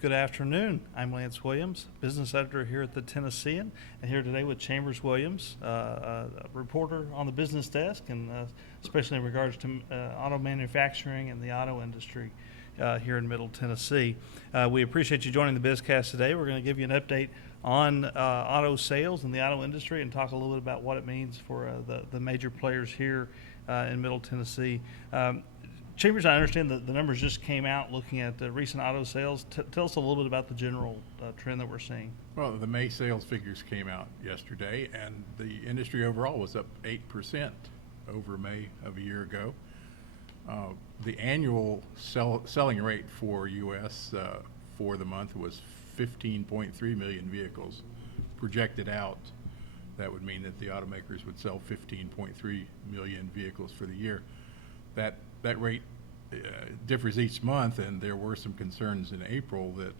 Good afternoon. I'm Lance Williams, business editor here at the Tennessean, and here today with Chambers Williams, a reporter on the business desk, and especially in regards to auto manufacturing and the auto industry here in Middle Tennessee. We appreciate you joining the BizCast today. We're going to give you an update on auto sales and the auto industry and talk a little bit about what it means for the major players here in Middle Tennessee. Chambers, I understand that the numbers just came out looking at the recent auto sales. Tell us a little bit about the general trend that we're seeing. Well, the May sales figures came out yesterday, and the industry overall was up 8% over May of a year ago. The annual selling rate for U.S. For the month was 15.3 million vehicles. Projected out, that would mean that the automakers would sell 15.3 million vehicles for the year. That rate differs each month, and there were some concerns in April that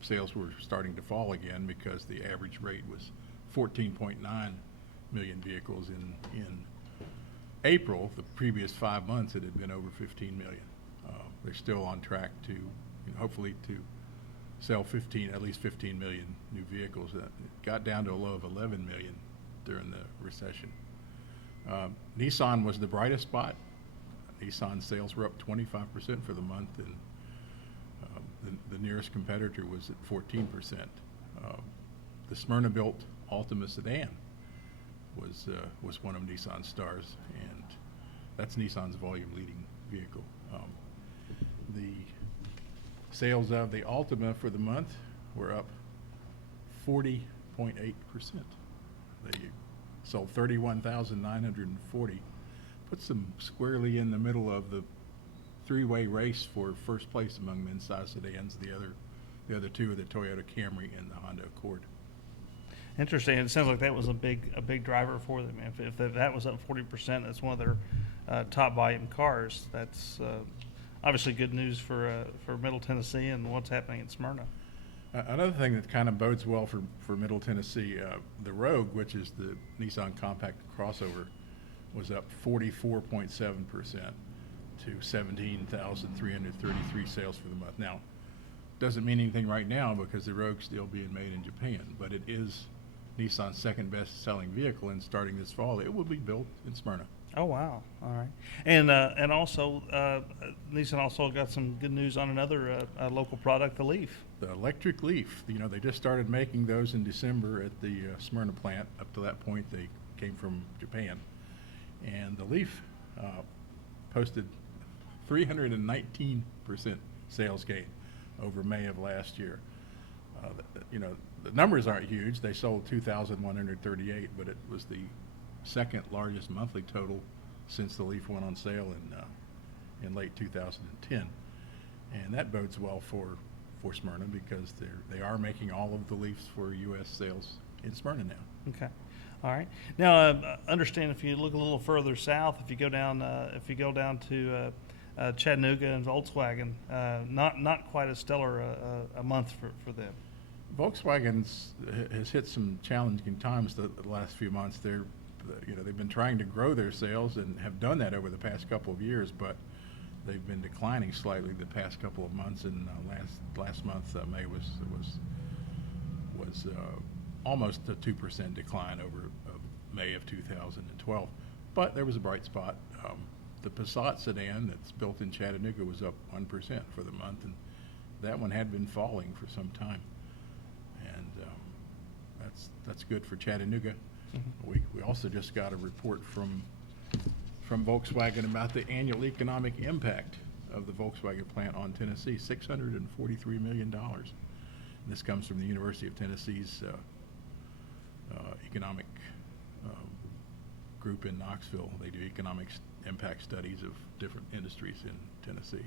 sales were starting to fall again because the average rate was 14.9 million vehicles in April. The previous 5 months it had been over 15 million. They're still on track to, hopefully to sell at least 15 million new vehicles. It got down to a low of 11 million during the recession. Nissan was the brightest spot. Nissan sales were up 25% for the month, and the nearest competitor was at 14%. The Smyrna-built Altima sedan was one of Nissan's stars, and that's Nissan's volume-leading vehicle. The sales of the Altima for the month were up 40.8%. They sold 31,940. Puts them squarely in the middle of the three-way race for first place among mid-size sedans. The other two are the Toyota Camry and the Honda Accord. Interesting. It sounds like that was a big driver for them. If that was up 40%, that's one of their top volume cars. That's obviously good news for Middle Tennessee and what's happening in Smyrna. Another thing that kind of bodes well for Middle Tennessee, the Rogue, which is the Nissan compact crossover, was up 44.7% to 17,333 sales for the month. Now, doesn't mean anything right now because the Rogue's still being made in Japan, but it is Nissan's second best-selling vehicle, and starting this fall, it will be built in Smyrna. Oh wow! All right, and also Nissan also got some good news on another local product, the Leaf. The electric Leaf. They just started making those in December at the Smyrna plant. Up to that point, they came from Japan. And the Leaf posted 319% sales gain over May of last year. The numbers aren't huge. They sold 2,138, but it was the second largest monthly total since the Leaf went on sale in late 2010. And that bodes well for Smyrna because they are making all of the Leafs for U.S. sales in Smyrna now. Okay. All right. Now, understand if you look a little further south, if you go down to Chattanooga and Volkswagen, not quite as stellar a month for them. Volkswagen has hit some challenging times the last few months. They've been trying to grow their sales and have done that over the past couple of years, but they've been declining slightly the past couple of months. And last month, May was almost a 2% decline over May of 2012. But there was a bright spot. The Passat sedan that's built in Chattanooga was up 1% for the month, and that one had been falling for some time. And that's good for Chattanooga. Mm-hmm. We also just got a report from Volkswagen about the annual economic impact of the Volkswagen plant on Tennessee, $643 million. And this comes from the University of Tennessee's economic group in Knoxville. They do economic impact studies of different industries in Tennessee.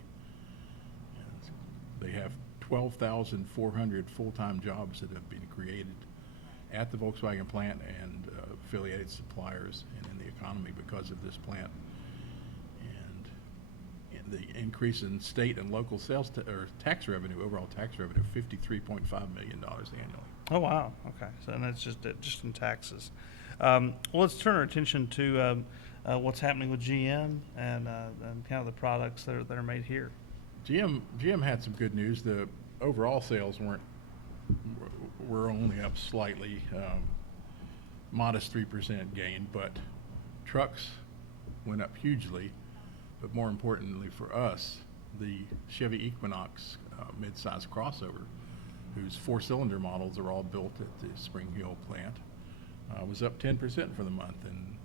And they have 12,400 full-time jobs that have been created at the Volkswagen plant and affiliated suppliers and in the economy because of this plant. And the increase in state and local sales or tax revenue, overall tax revenue, $53.5 million annually. Oh wow! Okay, so and that's just in taxes. Well, let's turn our attention to what's happening with GM and kind of the products that are made here. GM had some good news. The overall sales were only up slightly, modest 3% gain, but trucks went up hugely. But more importantly for us, the Chevy Equinox mid-size crossover, whose four-cylinder models are all built at the Spring Hill plant, was up 10% for the month, and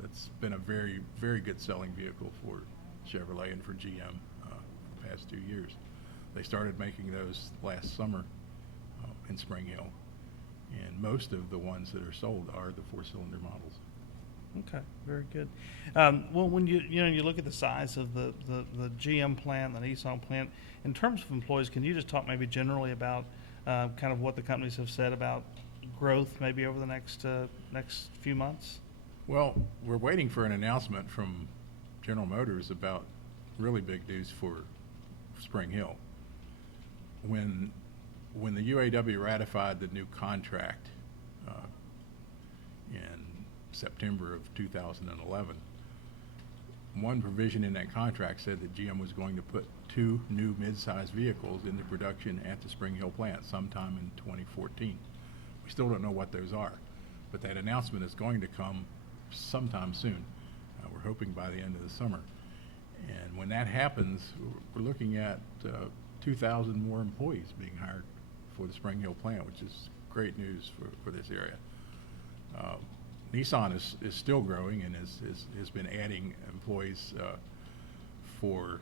that's been a very, very good selling vehicle for Chevrolet and for GM the past 2 years. They started making those last summer in Spring Hill, and most of the ones that are sold are the four-cylinder models. Okay, very good. Well, when you look at the size of the GM plant, the Nissan plant, in terms of employees, can you just talk maybe generally about kind of what the companies have said about growth maybe over the next few months? Well, we're waiting for an announcement from General Motors about really big news for Spring Hill. When the UAW ratified the new contract in September of 2011, one provision in that contract said that GM was going to put 2 new mid-size vehicles into production at the Spring Hill plant sometime in 2014. We still don't know what those are, but that announcement is going to come sometime soon. We're hoping by the end of the summer. And when that happens, we're looking at 2,000 more employees being hired for the Spring Hill plant, which is great news for this area. Nissan is still growing and has been adding employees for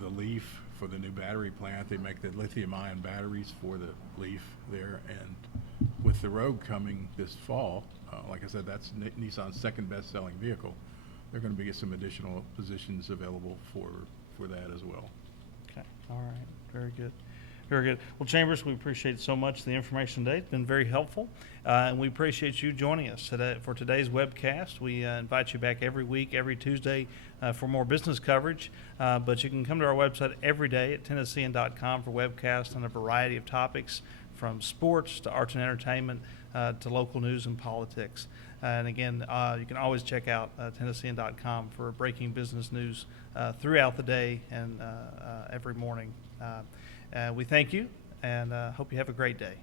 the Leaf, for the new battery plant. They make the lithium-ion batteries for the Leaf there, and with the Rogue coming this fall, like I said, that's Nissan's second best-selling vehicle. They're going to be some additional positions available for that as well. Okay, all right, very good. Very good. Well, Chambers, we appreciate so much the information today. It's been very helpful, and we appreciate you joining us today for today's webcast. We invite you back every week, every Tuesday, for more business coverage, but you can come to our website every day at Tennessean.com for webcasts on a variety of topics, from sports to arts and entertainment to local news and politics. And again, you can always check out Tennessean.com for breaking business news throughout the day and every morning. We thank you and hope you have a great day.